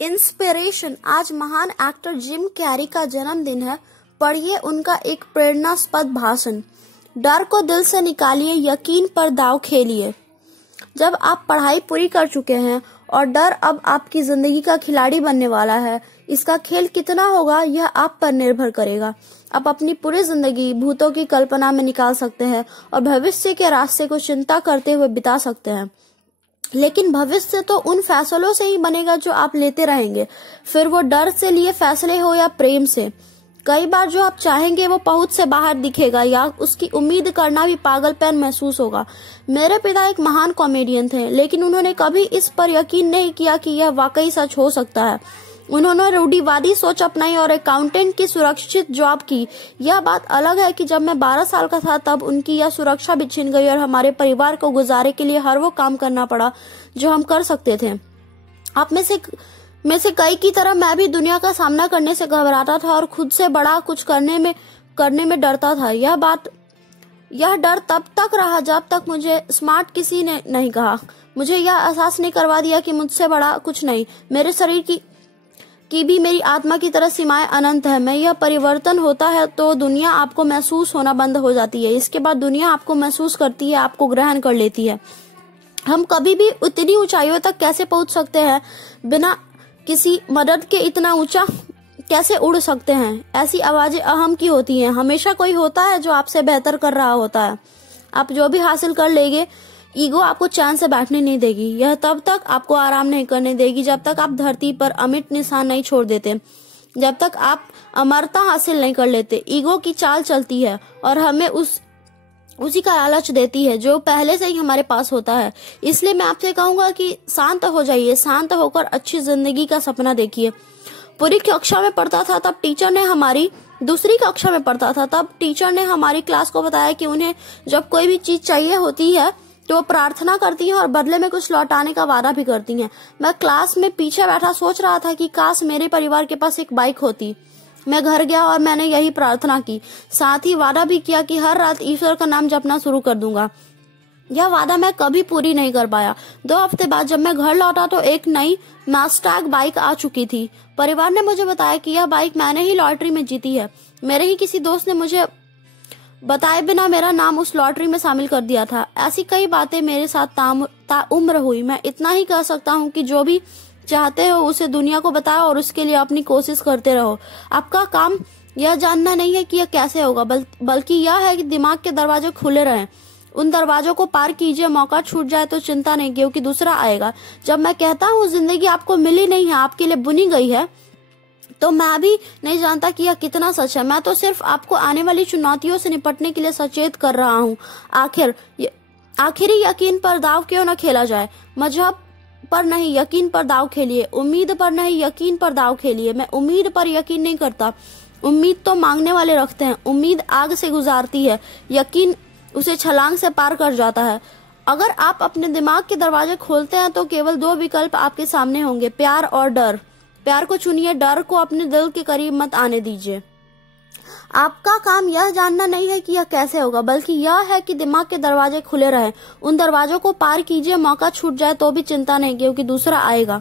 Inspiration. आज महान actor Jim carry का जन्मदिन है। पढ़िए उनका एक प्रेरणास्पद भाषण। डर को दिल से निकालिए, यकीन पर दांव खेलिए। जब आप पढ़ाई पूरी कर चुके हैं और डर अब आपकी जिंदगी का खिलाड़ी बनने वाला है, इसका खेल कितना होगा यह आप पर निर्भर करेगा। आप अपनी पूरी जिंदगी भूतों की कल्पना में निकाल सकते हैं और भविष्य के रास्ते को चिंता करते हुए बिता सकते हैं, लेकिन भविष्य तो उन फैसलों से ही बनेगा जो आप लेते रहेंगे, फिर वो डर से लिए फैसले हो या प्रेम से। कई बार जो आप चाहेंगे वो पहुंच से बाहर दिखेगा या उसकी उम्मीद करना भी पागलपन महसूस होगा। मेरे पिता एक महान कॉमेडियन थे, लेकिन उन्होंने कभी इस पर यकीन नहीं किया कि यह वाकई सच हो सकता है। उन्होंने रूढ़िवादी सोच अपनाई और अकाउंटेंट की सुरक्षित जॉब की। यह बात अलग है कि जब मैं 12 साल का था तब उनकी यह सुरक्षा भी छिन गई और हमारे परिवार को गुजारे के लिए हर वो काम करना पड़ा जो हम कर सकते थे। आप में से कई की तरह मैं भी दुनिया का सामना करने से घबराता था और खुद से बड़ा कुछ करने में डरता था। यह डर तब तक रहा जब तक मुझे स्मार्ट किसी ने नहीं कहा। मुझे यह एहसास नहीं करवा दिया कि मुझसे बड़ा कुछ नहीं। मेरे शरीर की भी मेरी आत्मा की तरह सीमाएं अनंत है। मैं यह परिवर्तन होता है तो दुनिया आपको महसूस होना बंद हो जाती है। इसके बाद दुनिया आपको महसूस करती है, आपको ग्रहण कर लेती है। हम कभी भी उतनी ऊंचाइयों तक कैसे पहुंच सकते हैं, बिना किसी मदद के इतना ऊंचा कैसे उड़ सकते हैं? ऐसी आवाजें अहम की होती हैं। हमेशा कोई होता है जो आपसे बेहतर कर रहा होता है। आप जो भी हासिल कर लेंगे, ईगो आपको चैन से बैठने नहीं देगी। यह तब तक आपको आराम नहीं करने देगी जब तक आप धरती पर अमिट निशान नहीं छोड़ देते, जब तक आप अमरता हासिल नहीं कर लेते। ईगो की चाल चलती है और हमें उसी का लालच देती है जो पहले से ही हमारे पास होता है। इसलिए मैं आपसे कहूंगा कि शांत हो जाइए, शांत होकर अच्छी जिंदगी का सपना देखिए। पूरी कक्षा में पढ़ता था तब टीचर ने दूसरी कक्षा में पढ़ता था तब टीचर ने हमारी क्लास को बताया कि उन्हें जब कोई भी चीज चाहिए होती है तो वो प्रार्थना करती हैं और बदले में कुछ लौटाने का वादा भी करती हैं। मैं क्लास में पीछे बैठा सोच रहा था कि काश मेरे परिवार के पास एक बाइक होती। मैं घर गया और मैंने यही प्रार्थना की, साथ ही वादा भी किया कि हर रात ईश्वर का नाम जपना शुरू कर दूंगा। यह वादा मैं कभी पूरी नहीं कर पाया। 2 हफ्ते बाद जब मैं घर लौटा तो एक नई मस्टैग बाइक आ चुकी थी। परिवार ने मुझे बताया कि यह बाइक मैंने ही लॉटरी में जीती है। मेरे ही किसी दोस्त ने मुझे बताए बिना मेरा नाम उस लॉटरी में शामिल कर दिया था। ऐसी कई बातें मेरे साथ ताउम्र हुई। मैं इतना ही कह सकता हूँ कि जो भी चाहते हो उसे दुनिया को बताओ और उसके लिए अपनी कोशिश करते रहो। आपका काम यह जानना नहीं है कि यह कैसे होगा, बल्कि यह है कि दिमाग के दरवाजे खुले रहें। उन दरवाजों को पार कीजिए। मौका छूट जाए तो चिंता नहीं, क्योंकि दूसरा आएगा। जब मैं कहता हूँ जिंदगी आपको मिली नहीं है, आपके लिए बुनी गई है, तो मैं भी नहीं जानता कि यह कितना सच है। मैं तो सिर्फ आपको आने वाली चुनौतियों से निपटने के लिए सचेत कर रहा हूँ। आखिरी यकीन पर दाव क्यों न खेला जाए। मजहब पर नहीं, यकीन पर दाव खेलिए। उम्मीद पर नहीं, यकीन पर दाव खेलिए। मैं उम्मीद पर यकीन नहीं करता। उम्मीद तो मांगने वाले रखते हैं। उम्मीद आग से गुजारती है, यकीन उसे छलांग से पार कर जाता है। अगर आप अपने दिमाग के दरवाजे खोलते हैं तो केवल 2 विकल्प आपके सामने होंगे, प्यार और डर। प्यार को चुनिए, डर को अपने दिल के करीब मत आने दीजिए। आपका काम यह जानना नहीं है कि यह कैसे होगा, बल्कि यह है कि दिमाग के दरवाजे खुले रहें। उन दरवाजों को पार कीजिए। मौका छूट जाए तो भी चिंता नहीं, क्योंकि दूसरा आएगा।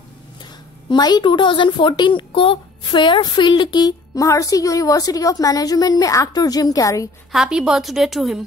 मई 2014 को फेयरफील्ड की महर्षि यूनिवर्सिटी ऑफ मैनेजमेंट में actor Jim Carrey. Happy birthday to him.